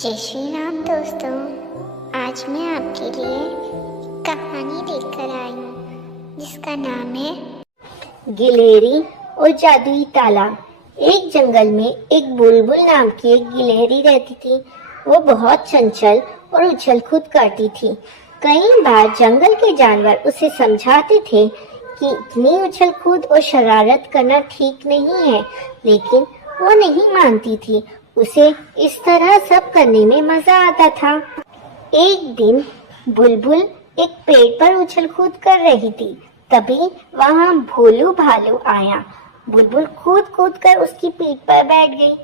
जय श्री राम दोस्तों। आज मैं आपके लिए कहानी लेकर आई हूँ जिसका नाम है गिलहरी और जादुई तालाब। एक जंगल में एक बुलबुल नाम की एक गिलहरी रहती थी। वो बहुत चंचल और उछल कूद करती थी। कई बार जंगल के जानवर उसे समझाते थे कि इतनी उछल कूद और शरारत करना ठीक नहीं है, लेकिन वो नहीं मानती थी। उसे इस तरह सब करने में मजा आता था। एक दिन बुलबुल एक पेड़ पर उछल कूद कर रही थी। तभी वहां भोलू भालू आया। बुलबुल कूद कूद कर उसकी पीठ पर बैठ गई।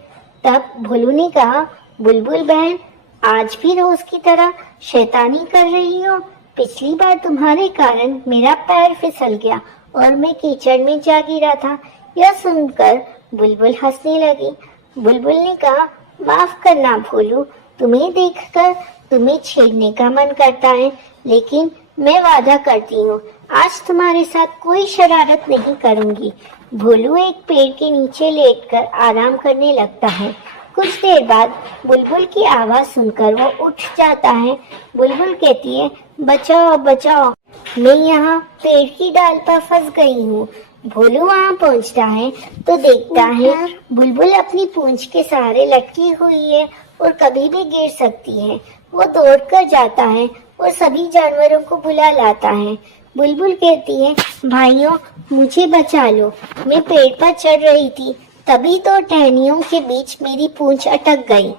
तब भोलू ने कहा, बुलबुल बहन, आज भी रोज की तरह शैतानी कर रही हो। पिछली बार तुम्हारे कारण मेरा पैर फिसल गया और मैं कीचड़ में जा गिरा था। यह सुनकर बुलबुल हंसने लगी। बुलबुल ने कहा, माफ करना भोलू, तुम्हें देखकर तुम्हें छेड़ने का मन करता है, लेकिन मैं वादा करती हूँ आज तुम्हारे साथ कोई शरारत नहीं करूंगी। भोलू एक पेड़ के नीचे लेटकर आराम करने लगता है। कुछ देर बाद बुलबुल की आवाज सुनकर वो उठ जाता है। बुलबुल कहती है, बचाओ बचाओ, मैं यहाँ पेड़ की डाल पर फंस गई हूँ। भोलू वहाँ पहुँचता है तो देखता है बुलबुल अपनी पूंछ के सहारे लटकी हुई है और कभी भी गिर सकती है। वो दौड़कर जाता है और सभी जानवरों को बुला लाता है। बुलबुल कहती है, भाइयों मुझे बचा लो, मैं पेड़ पर चढ़ रही थी, तभी तो टहनियों के बीच मेरी पूंछ अटक गई।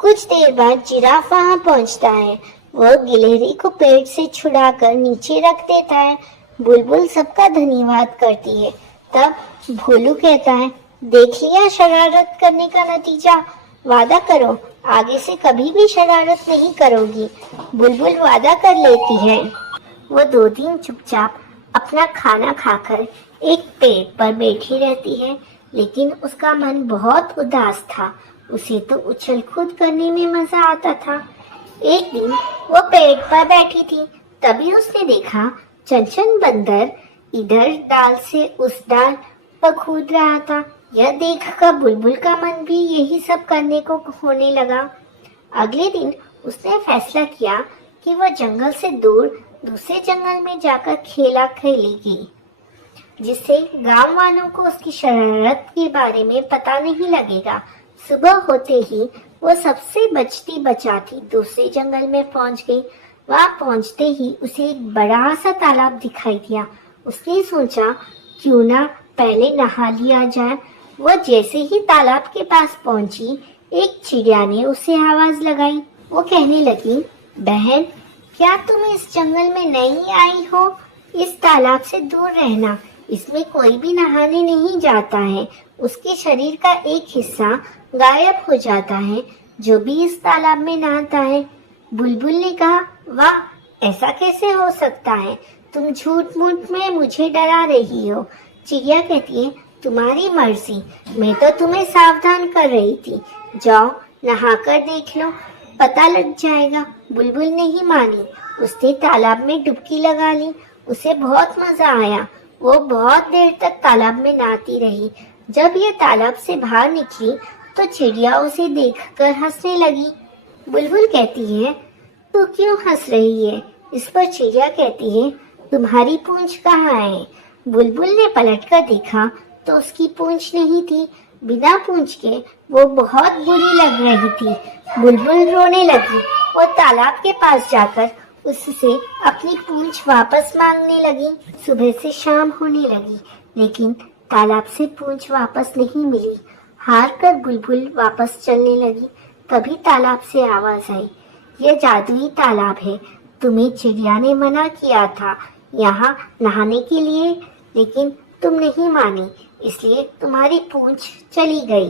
कुछ देर बाद जिराफ वहाँ पहुँचता है। वह गिलहरी को पेड़ से छुड़ाकर नीचे रख देता है। बुलबुल सबका धन्यवाद करती है। तब भोलू कहता है, देख लिया शरारत करने का नतीजा। वादा करो आगे से कभी भी शरारत नहीं करोगी। बुलबुल वादा कर लेती है। वो 2 दिन चुपचाप अपना खाना खाकर एक पेड़ पर बैठी रहती है, लेकिन उसका मन बहुत उदास था। उसे तो उछल कूद करने में मजा आता था। एक दिन वो पेड़ पर बैठी थी, तभी उसने देखा चंचल बंदर इधर डाल से उस डाल पर कूद रहा था। यह देखकर बुलबुल का मन भी यही सब करने को होने लगा। अगले दिन उसने फैसला किया कि वह जंगल से दूर दूसरे जंगल में जाकर खेला खेलेगी, जिससे गांव वालों को उसकी शरारत के बारे में पता नहीं लगेगा। सुबह होते ही वो सबसे बचती बचाती दूसरे जंगल में पहुंच गई। वहां पहुंचते ही उसे एक बड़ा सा तालाब दिखाई दिया। उसने सोचा क्यों ना पहले नहा लिया जाए। वो जैसे ही तालाब के पास पहुंची, एक चिड़िया ने उसे आवाज लगाई। वो कहने लगी, बहन क्या तुम इस जंगल में नई आई हो? इस तालाब से दूर रहना, इसमें कोई भी नहाने नहीं जाता है। उसके शरीर का एक हिस्सा गायब हो जाता है जो भी इस तालाब में नहाता है। बुलबुल ने कहा, वाह, ऐसा कैसे हो सकता है? तुम झूठ मूठ में मुझे डरा रही हो। चिड़िया कहती है, तुम्हारी मर्जी, मैं तो तुम्हें सावधान कर रही थी। जाओ नहाकर देख लो, पता लग जाएगा। बुलबुल नहीं मानी। उसने तालाब में डुबकी लगा ली। उसे बहुत मजा आया। वो बहुत देर तक तालाब में नहाती रही। जब ये तालाब से बाहर निकली तो चिड़िया उसे देखकर हंसने लगी। बुलबुल कहती है, तू क्यों हंस रही है? इस पर चिड़िया कहती है, तुम्हारी पूंछ कहाँ है? बुलबुल ने पलटकर देखा तो उसकी पूंछ नहीं थी। बिना पूंछ के वो बहुत बुरी लग रही थी। बुलबुल रोने लगी और तालाब के पास जाकर उससे अपनी पूंछ वापस मांगने लगी। सुबह से शाम होने लगी, लेकिन तालाब से पूंछ वापस नहीं मिली। हार कर बुलबुल वापस चलने लगी। तभी तालाब से आवाज आई, यह जादुई तालाब है। तुम्हें चिड़िया ने मना किया था यहाँ नहाने के लिए, लेकिन तुम नहीं मानी, इसलिए तुम्हारी पूंछ चली गई।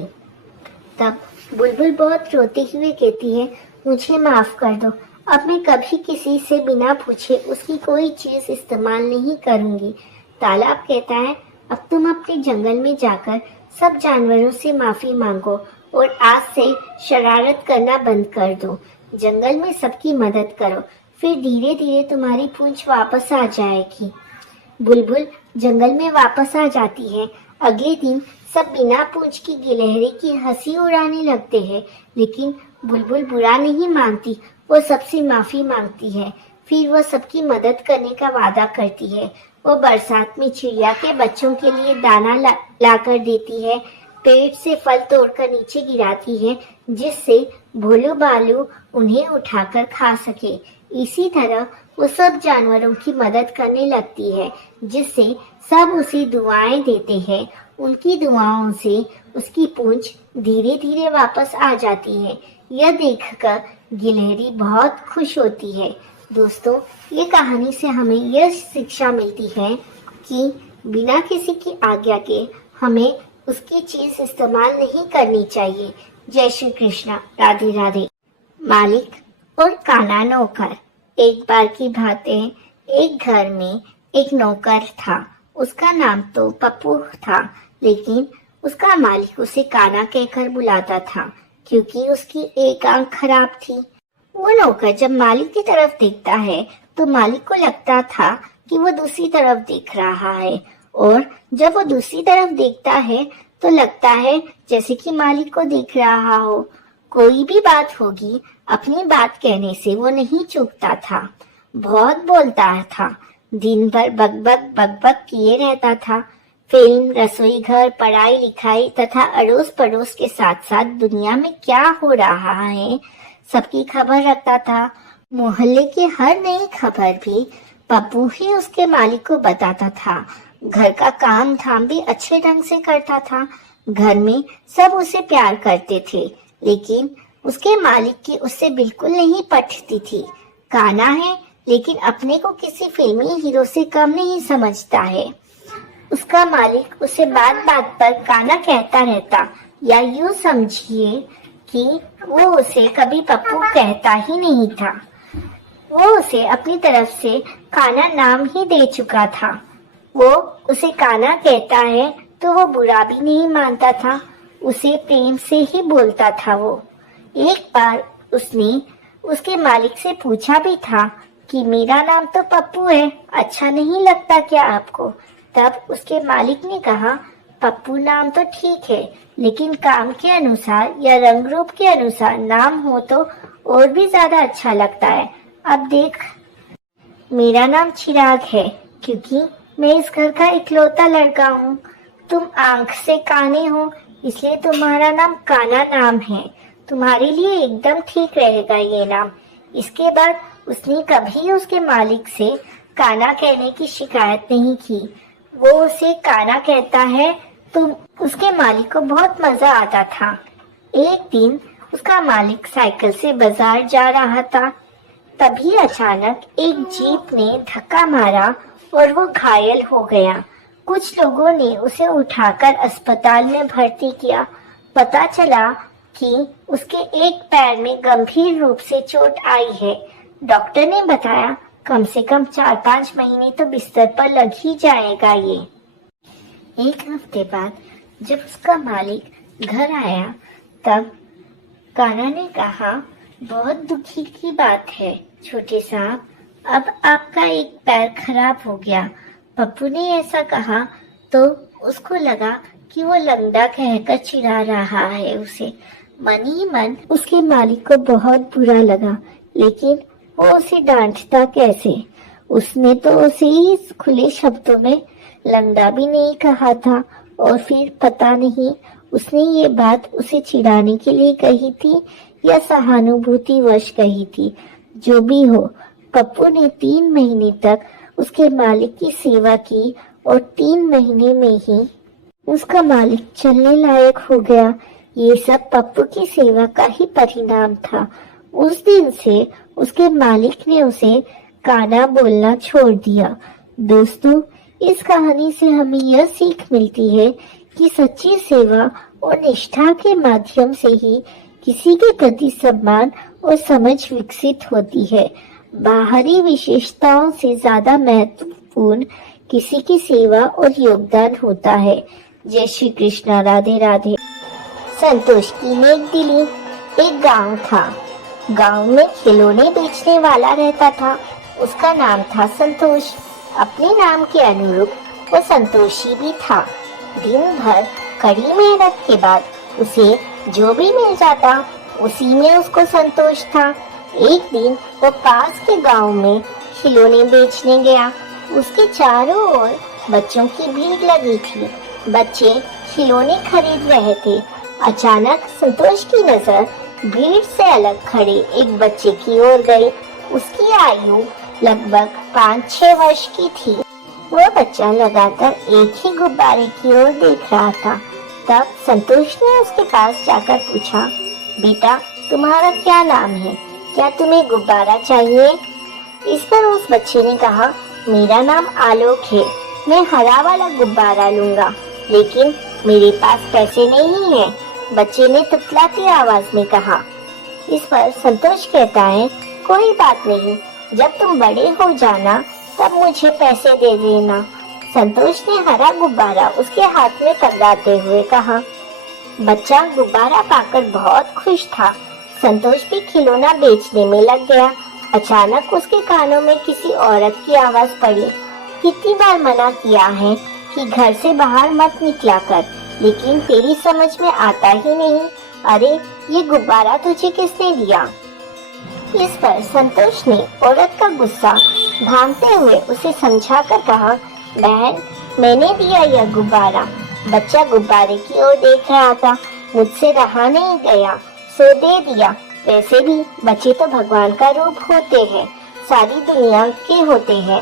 तब बुलबुल बहुत रोते हुए कहती है, मुझे माफ कर दो। अब मैं कभी किसी से बिना पूछे उसकी कोई चीज इस्तेमाल नहीं करूंगी। तालाब कहता है, अब तुम अपने जंगल में जाकर सब जानवरों से माफी मांगो और आज से शरारत करना बंद कर दो। जंगल में सबकी मदद करो, फिर धीरे धीरे तुम्हारी पूंछ वापस आ जाएगी। बुलबुल जंगल में वापस आ जाती है। अगले दिन सब बिना पूंछ की गिलहरी की हंसी उड़ाने लगते हैं, लेकिन बुलबुल बुरा नहीं मानती। वो सबसे माफी मांगती है। फिर वो सबकी मदद करने का वादा करती है। वो बरसात में चिड़िया के बच्चों के लिए दाना ला कर देती है, पेड़ से फल तोड़कर नीचे गिराती है, जिससे भोलू भालू उन्हें उठाकर खा सके। इसी तरह वो सब जानवरों की मदद करने लगती है, जिससे सब उसे दुआएं देते हैं। उनकी दुआओं से उसकी पूंछ धीरे धीरे वापस आ जाती है। यह देखकर गिलहरी बहुत खुश होती है। दोस्तों, ये कहानी से हमें यह शिक्षा मिलती है कि बिना किसी की आज्ञा के हमें उसकी चीज इस्तेमाल नहीं करनी चाहिए। जय श्री कृष्णा। राधे राधे। मालिक और काना नौकर। एक बार की भांति एक घर में एक नौकर था। उसका नाम तो पप्पू था, लेकिन उसका मालिक उसे काना कहकर बुलाता था, क्योंकि उसकी एक आंख खराब थी। वो नौकर जब मालिक की तरफ देखता है तो मालिक को लगता था कि वो दूसरी तरफ देख रहा है, और जब वो दूसरी तरफ देखता है तो लगता है जैसे कि मालिक को देख रहा हो। कोई भी बात होगी, अपनी बात कहने से वो नहीं चूकता था। बहुत बोलता था, दिन भर बक किए रहता था। फिल्म, रसोई घर, पढ़ाई लिखाई तथा अड़ोस पड़ोस के साथ साथ दुनिया में क्या हो रहा है सबकी खबर रखता था। मोहल्ले की हर नई खबर भी पप्पू ही उसके मालिक को बताता था। घर का काम धाम भी अच्छे ढंग से करता था। घर में सब उसे प्यार करते थे, लेकिन उसके मालिक की उससे बिल्कुल नहीं पटती थी। काना है, लेकिन अपने को किसी फिल्मी हीरो से कम नहीं समझता है। उसका मालिक उसे बात बात पर काना कहता रहता, या यूं समझिए कि वो उसे कभी पप्पू कहता ही नहीं था। वो उसे अपनी तरफ से काना नाम ही दे चुका था। वो उसे काना कहता है तो वो बुरा भी नहीं मानता था, उसे प्रेम से ही बोलता था। वो एक बार उसने उसके मालिक से पूछा भी था कि मेरा नाम तो पप्पू है, अच्छा नहीं लगता क्या आपको? तब उसके मालिक ने कहा, पप्पू नाम तो ठीक है, लेकिन काम के अनुसार या रंग रूप के अनुसार नाम हो तो और भी ज्यादा अच्छा लगता है। अब देख, मेरा नाम चिराग है, क्योंकि मैं इस घर का इकलौता लड़का हूँ। तुम आंख से काने हो, इसलिए तुम्हारा नाम काना नाम है। तुम्हारे लिए एकदम ठीक रहेगा ये नाम। इसके बाद उसने कभी उसके मालिक से काना कहने की शिकायत नहीं की। वो उसे काना कहता है तो उसके मालिक को बहुत मजा आता था। एक दिन उसका मालिक साइकिल से बाजार जा रहा था। तभी अचानक एक जीप ने धक्का मारा और वो घायल हो गया। कुछ लोगों ने उसे उठाकर अस्पताल में भर्ती किया। पता चला कि उसके एक पैर में गंभीर रूप से चोट आई है। डॉक्टर ने बताया कम से कम 4-5 महीने तो बिस्तर पर लग ही जाएगा ये। एक हफ्ते बाद जब उसका मालिक घर आया तब काना ने कहा, बहुत दुखी की बात है छोटे साहब, अब आपका एक पैर खराब हो गया। पप्पू ने ऐसा कहा तो उसको लगा कि वो लंगड़ा कहकर चिढ़ा रहा है उसे। मन ही मन उसके मालिक को बहुत बुरा लगा, लेकिन वो उसे डांटता कैसे? उसने तो उसे ही खुले शब्दों में लंगड़ा भी नहीं कहा था, और फिर पता नहीं उसने ये बात उसे चिढ़ाने के लिए कही थी या सहानुभूति वश कही थी। जो भी हो, पप्पू ने 3 महीने तक उसके मालिक की सेवा की और 3 महीने में ही उसका मालिक चलने लायक हो गया। ये सब पप्पू की सेवा का ही परिणाम था। उस दिन से उसके मालिक ने उसे काना बोलना छोड़ दिया। दोस्तों, इस कहानी से हमें यह सीख मिलती है कि सच्ची सेवा और निष्ठा के माध्यम से ही किसी के प्रति सम्मान और समझ विकसित होती है। बाहरी विशेषताओं से ज्यादा महत्वपूर्ण किसी की सेवा और योगदान होता है। जय श्री कृष्णा। राधे राधे। संतोष की नेक दिली। एक गांव था। गांव में खिलौने बेचने वाला रहता था। उसका नाम था संतोष। अपने नाम के अनुरूप वो संतोषी भी था। दिन भर कड़ी मेहनत के बाद उसे जो भी मिल जाता उसी में उसको संतोष था। एक दिन वो पास के गांव में खिलौने बेचने गया। उसके चारों ओर बच्चों की भीड़ लगी थी। बच्चे खिलौने खरीद रहे थे। अचानक संतोष की नजर भीड़ से अलग खड़े एक बच्चे की ओर गई। उसकी आयु लगभग 5-6 वर्ष की थी। वो बच्चा लगातार एक ही गुब्बारे की ओर देख रहा था। तब संतोष ने उसके पास जाकर पूछा, बेटा तुम्हारा क्या नाम है? क्या तुम्हें गुब्बारा चाहिए? इस पर उस बच्चे ने कहा, मेरा नाम आलोक है, मैं हरा वाला गुब्बारा लूंगा, लेकिन मेरे पास पैसे नहीं है। बच्चे ने तुतलाती आवाज में कहा। इस पर संतोष कहता है, कोई बात नहीं, जब तुम बड़े हो जाना तब मुझे पैसे दे देना। संतोष ने हरा गुब्बारा उसके हाथ में पकड़ाते हुए कहा। बच्चा गुब्बारा पाकर बहुत खुश था। संतोष भी खिलौना बेचने में लग गया। अचानक उसके कानों में किसी औरत की आवाज पड़ी। कितनी बार मना किया है कि घर से बाहर मत निकला कर, लेकिन तेरी समझ में आता ही नहीं। अरे ये गुब्बारा तुझे किसने दिया? इस पर संतोष ने औरत का गुस्सा भांपते हुए उसे समझाकर कहा, बहन मैंने दिया यह गुब्बारा। बच्चा गुब्बारे की ओर देख रहा था। मुझसे रहा नहीं गया सो दे दिया। वैसे भी बच्चे तो भगवान का रूप होते हैं, सारी दुनिया के होते हैं।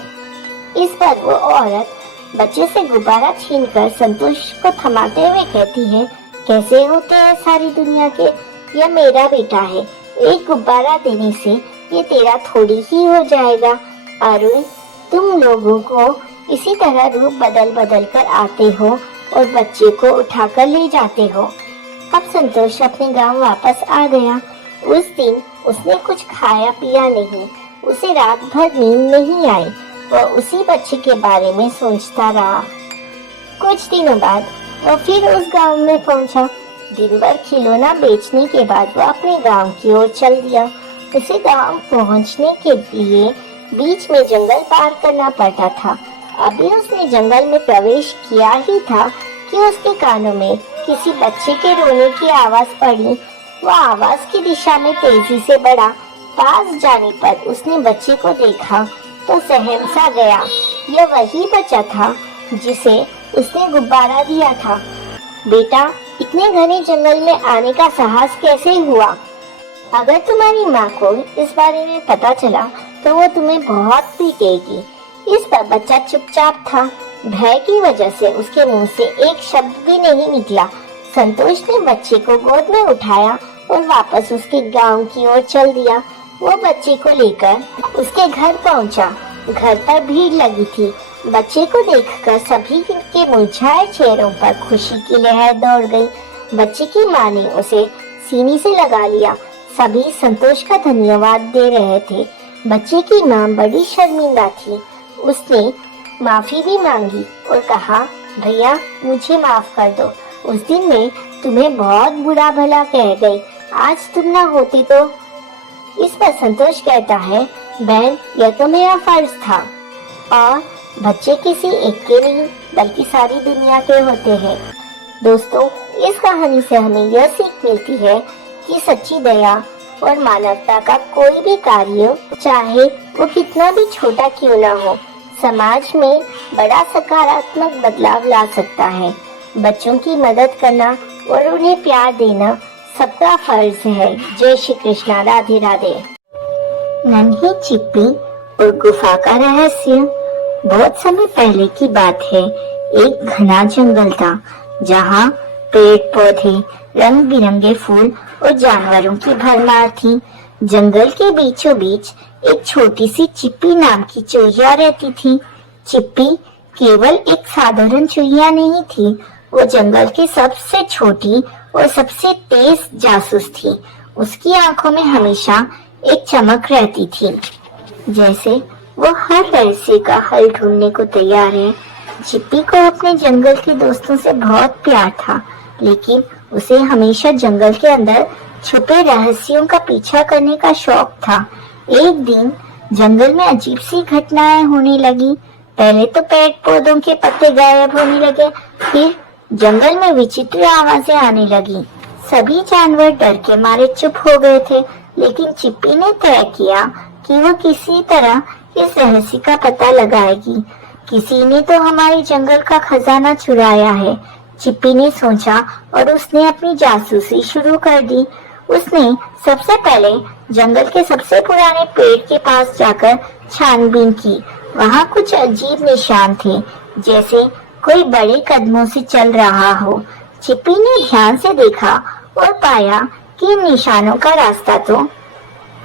इस पर वो औरत बच्चे से गुब्बारा छीनकर संतोष को थमाते हुए कहती है, कैसे होते हैं सारी दुनिया के? यह मेरा बेटा है, एक गुब्बारा देने से ये तेरा थोड़ी ही हो जाएगा। अरुण तुम लोगों को इसी तरह रूप बदल बदल कर आते हो और बच्चे को उठाकर ले जाते हो। अब संतोष अपने गांव वापस आ गया। उस दिन उसने कुछ खाया पिया नहीं। उसे रात भर नींद नहीं आई। वह उसी बच्चे के बारे में सोचता रहा। कुछ दिनों बाद वह फिर उस गांव में पहुंचा। दिन भर खिलौना बेचने के बाद वह अपने गांव की ओर चल दिया। उसे गांव पहुंचने के लिए बीच में जंगल पार करना पड़ता था। अभी उसने जंगल में प्रवेश किया ही था कि उसके कानों में किसी बच्चे के रोने की आवाज पड़ी। वह आवाज की दिशा में तेजी से बढ़ा। पास जाने पर उसने बच्चे को देखा तो सहम सा गया। यह वही बच्चा था जिसे उसने गुब्बारा दिया था। बेटा इतने घने जंगल में आने का साहस कैसे हुआ? अगर तुम्हारी माँ को इस बारे में पता चला तो वो तुम्हें बहुत पीटेगी। इस पर बच्चा चुपचाप था। भय की वजह से उसके मुंह से एक शब्द भी नहीं निकला। संतोष ने बच्चे को गोद में उठाया और वापस उसके गांव की ओर चल दिया। वो बच्चे को लेकर उसके घर पहुंचा। घर पर भीड़ लगी थी। बच्चे को देखकर सभी के मुरझाए चेहरों पर खुशी की लहर दौड़ गई। बच्चे की माँ ने उसे सीने से लगा लिया। सभी संतोष का धन्यवाद दे रहे थे। बच्चे की माँ बड़ी शर्मिंदा थी। उसने माफी भी मांगी और कहा, भैया मुझे माफ कर दो। उस दिन मैं तुम्हें बहुत बुरा भला कह गई। आज तुम ना होती तो। इस पर संतोष कहता है, बहन यह तो मेरा फर्ज था। और बच्चे किसी एक के नहीं बल्कि सारी दुनिया के होते हैं। दोस्तों इस कहानी से हमें यह सीख मिलती है कि सच्ची दया और मानवता का कोई भी कार्य, चाहे वो कितना भी छोटा क्यों ना हो, समाज में बड़ा सकारात्मक बदलाव ला सकता है। बच्चों की मदद करना और उन्हें प्यार देना सबका फर्ज है। जय श्री कृष्णा। राधे राधे। नन्ही चिप्पी और गुफा का रहस्य। बहुत समय पहले की बात है। एक घना जंगल था जहाँ पेड़ पौधे, रंग बिरंगे फूल और जानवरों की भरमार थी। जंगल के बीचों बीच एक छोटी सी चिप्पी नाम की चूहिया रहती थी। चिप्पी केवल एक साधारण चूहिया नहीं थी, वो जंगल की सबसे छोटी और सबसे तेज जासूस थी। उसकी आंखों में हमेशा एक चमक रहती थी, जैसे वो हर रहस्य का हल ढूंढने को तैयार है। चिप्पी को अपने जंगल के दोस्तों से बहुत प्यार था, लेकिन उसे हमेशा जंगल के अंदर छुपे रहस्यों का पीछा करने का शौक था। एक दिन जंगल में अजीब सी घटनाएं होने लगी। पहले तो पेड़ पौधों के पत्ते गायब होने लगे, फिर जंगल में विचित्र आवाजें आने लगी। सभी जानवर डर के मारे चुप हो गए थे, लेकिन चिप्पी ने तय किया कि वो किसी तरह इस रहस्य का पता लगाएगी। किसी ने तो हमारे जंगल का खजाना चुराया है, चिप्पी ने सोचा और उसने अपनी जासूसी शुरू कर दी। उसने सबसे पहले जंगल के सबसे पुराने पेड़ के पास जाकर छानबीन की। वहाँ कुछ अजीब निशान थे, जैसे कोई बड़े कदमों से चल रहा हो। चिप्पी ने ध्यान से देखा और पाया कि इन निशानों का रास्ता तो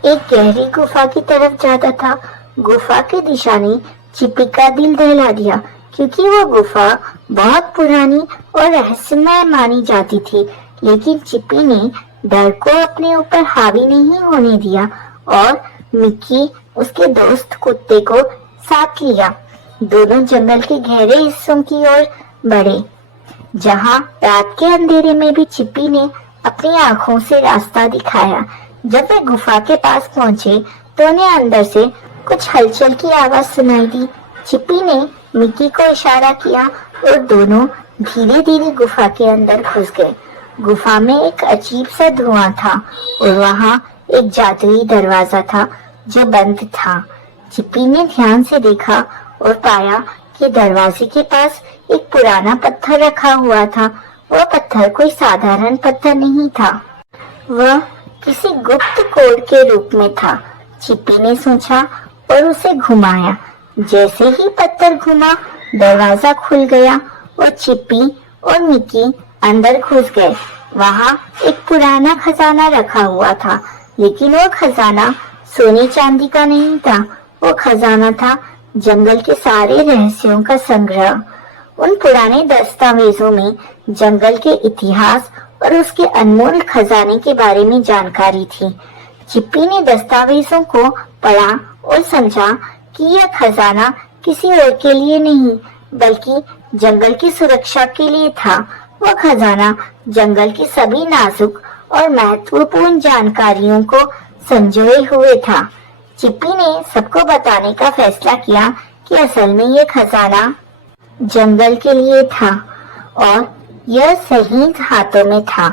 एक गहरी गुफा की तरफ जाता था। गुफा की दिशा ने चिप्पी का दिल दहला दिया, क्योंकि वो गुफा बहुत पुरानी और रहस्यमय मानी जाती थी। लेकिन चिप्पी ने डर को अपने ऊपर हावी नहीं होने दिया और मिक्की, उसके दोस्त कुत्ते को साथ लिया। दोनों जंगल के गहरे हिस्सों की ओर बढ़े, जहाँ रात के अंधेरे में भी चिप्पी ने अपनी आंखों से रास्ता दिखाया। जब वे गुफा के पास पहुंचे तो उन्हें अंदर से कुछ हलचल की आवाज सुनाई दी। चिप्पी ने मिक्की को इशारा किया और दोनों धीरे धीरे गुफा के अंदर घुस गए। गुफा में एक अजीब सा धुआं था और वहाँ एक जादुई दरवाजा था जो बंद था। चिप्पी ने ध्यान से देखा और पाया कि दरवाजे के पास एक पुराना पत्थर रखा हुआ था। वह पत्थर कोई साधारण पत्थर नहीं था, वह किसी गुप्त कोड के रूप में था। चिप्पी ने सोचा और उसे घुमाया। जैसे ही पत्थर घुमा, दरवाजा खुल गया और चिप्पी और मिक्की अंदर घुस गए। वहाँ एक पुराना खजाना रखा हुआ था, लेकिन वो खजाना सोने चांदी का नहीं था। वो खजाना था जंगल के सारे रहस्यों का संग्रह। उन पुराने दस्तावेजों में जंगल के इतिहास और उसके अनमोल खजाने के बारे में जानकारी थी। चिप्पी ने दस्तावेजों को पढ़ा और समझा कि यह खजाना किसी और के लिए नहीं, बल्कि जंगल की सुरक्षा के लिए था। वह खजाना जंगल की सभी नाजुक और महत्वपूर्ण जानकारियों को संजोए हुए था। चिप्पी ने सबको बताने का फैसला किया कि असल में यह खजाना जंगल के लिए था और यह सही हाथों में था।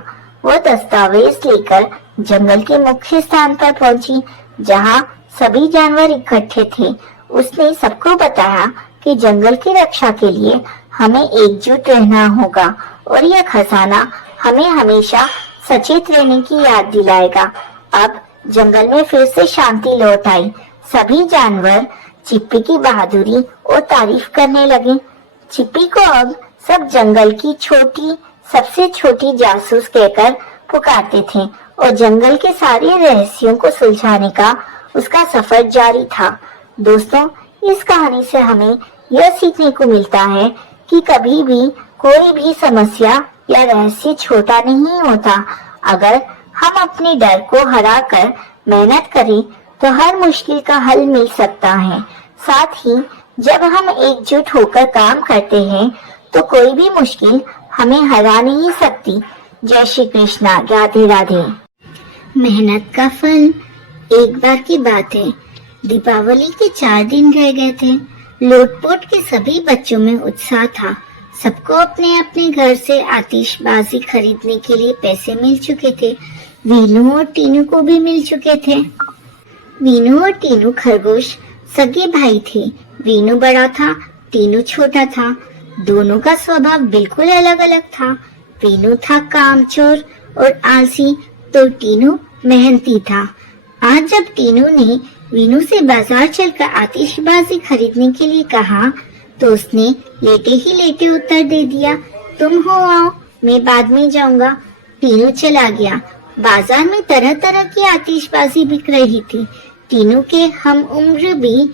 वह दस्तावेज लेकर जंगल के मुख्य स्थान पर पहुंची, जहां सभी जानवर इकट्ठे थे। उसने सबको बताया कि जंगल की रक्षा के लिए हमें एकजुट रहना होगा और यह खजाना हमें हमेशा सचेत रहने की याद दिलाएगा। अब जंगल में फिर से शांति लौट आई। सभी जानवर चिप्पी की बहादुरी और तारीफ करने लगे। चिप्पी को अब सब जंगल की सबसे छोटी जासूस कहकर पुकारते थे और जंगल के सारे रहस्यों को सुलझाने का उसका सफर जारी था। दोस्तों, इस कहानी से हमें यह सीखने को मिलता है कि कभी भी कोई भी समस्या या रहस्य छोटा नहीं होता। अगर हम अपने डर को हराकर मेहनत करें तो हर मुश्किल का हल मिल सकता है। साथ ही जब हम एकजुट होकर काम करते हैं तो कोई भी मुश्किल हमें हरा नहीं सकती। जय श्री कृष्णा, राधे राधे। मेहनत का फल। एक बार की बात है, दीपावली के 4 दिन रह गए थे। लोटपोट के सभी बच्चों में उत्साह था। सबको अपने अपने घर से आतिशबाजी खरीदने के लिए पैसे मिल चुके थे। वीनू और टीनू को भी मिल चुके थे। वीनू और टीनू खरगोश सगे भाई थे। वीनू बड़ा था, टीनू छोटा था। दोनों का स्वभाव बिल्कुल अलग अलग था। वीनू था कामचोर और आलसी, तो टीनू मेहनती था। आज जब टीनू ने वीनू से बाजार चलकर आतिशबाजी खरीदने के लिए कहा, तो उसने लेटे ही लेटे उत्तर दे दिया, तुम हो आओ, मैं बाद में जाऊंगा। टीनू चला गया। बाजार में तरह तरह की आतिशबाजी बिक रही थी। टीनू के हम उम्र भी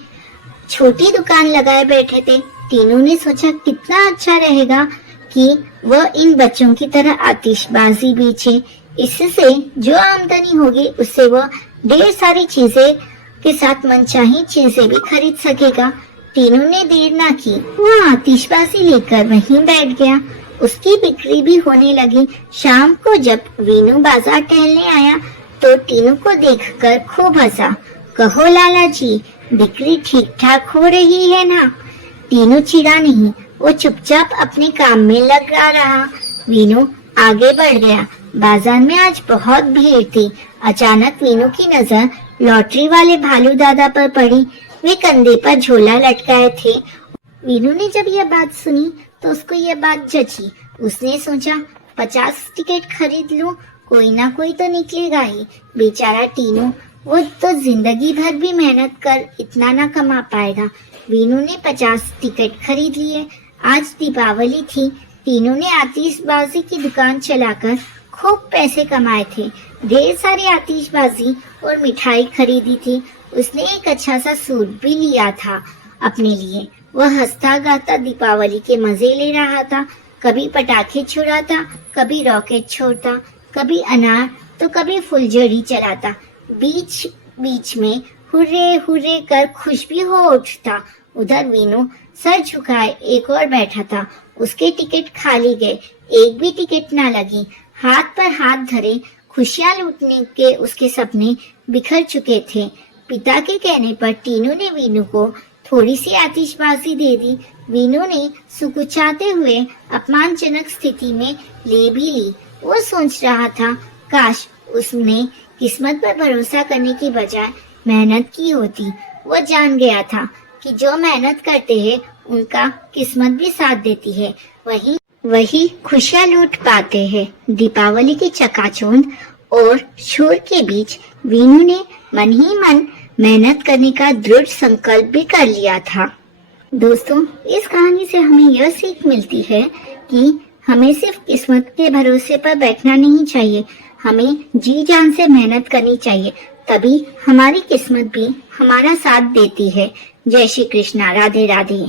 छोटी दुकान लगाए बैठे थे। टीनू ने सोचा कितना अच्छा रहेगा कि वह इन बच्चों की तरह आतिशबाजी बेचे। इससे जो आमदनी होगी उससे वह ढेर सारी चीजें के साथ मनचाही चीजें भी खरीद सकेगा। टीनू ने देर ना की, वह आतिशबाजी लेकर वहीं बैठ गया। उसकी बिक्री भी होने लगी। शाम को जब वीनू बाजार टहलने आया तो टीनू को देखकर खूब हंसा। कहो लाला जी, बिक्री ठीक ठाक हो रही है ना? टीनू चिढ़ा नहीं, वो चुपचाप अपने काम में लगा रहा। वीनू आगे बढ़ गया। बाजार में आज बहुत भीड़ थी। अचानक वीनू की नजर लॉटरी वाले भालू दादा पर पड़ी। वे कंधे पर झोला लटकाए थे। वीनू ने जब यह बात सुनी तो उसको यह बात जची। उसने सोचा 50 टिकट खरीद लूं, कोई ना कोई तो निकलेगा ही। बेचारा टीनू, वो तो जिंदगी भर भी मेहनत कर इतना ना कमा पाएगा। वीनू ने 50 टिकट खरीद लिए। आज दीपावली थी। टीनू ने आतिशबाजी की दुकान चलाकर खूब पैसे कमाए थे। ढेर सारी आतिशबाजी और मिठाई खरीदी थी। उसने एक अच्छा सा सूट भी लिया था अपने लिए। वह हंसता गाता दीपावली के मजे ले रहा था। कभी पटाखे छुड़ाता, कभी रॉकेट छोड़ता, कभी अनार तो कभी फुलझड़ी चलाता। बीच बीच में हुर्रे हुर्रे कर खुश भी हो उठता। उधर वीनू सर झुकाए एक और बैठा था। उसके टिकट खाली गए, एक भी टिकट ना लगी। हाथ पर हाथ धरे खुशियां लूटने के उसके सपने बिखर चुके थे। पिता के कहने पर टीनू ने वीनू को थोड़ी सी आतिशबाजी दे दी। वीनू ने सुकुचाते हुए अपमानजनक स्थिति में ले भी ली। वो सोच रहा था काश उसने किस्मत पर भरोसा करने की बजाय मेहनत की होती। वो जान गया था कि जो मेहनत करते हैं उनका किस्मत भी साथ देती है, वही खुशियां लूट पाते हैं। दीपावली की चकाचौंध और शोर के बीच वीनू ने मन ही मन मेहनत करने का दृढ़ संकल्प भी कर लिया था। दोस्तों, इस कहानी से हमें यह सीख मिलती है कि हमें सिर्फ किस्मत के भरोसे पर बैठना नहीं चाहिए, हमें जी जान से मेहनत करनी चाहिए, तभी हमारी किस्मत भी हमारा साथ देती है। जय श्री कृष्णा। राधे राधे।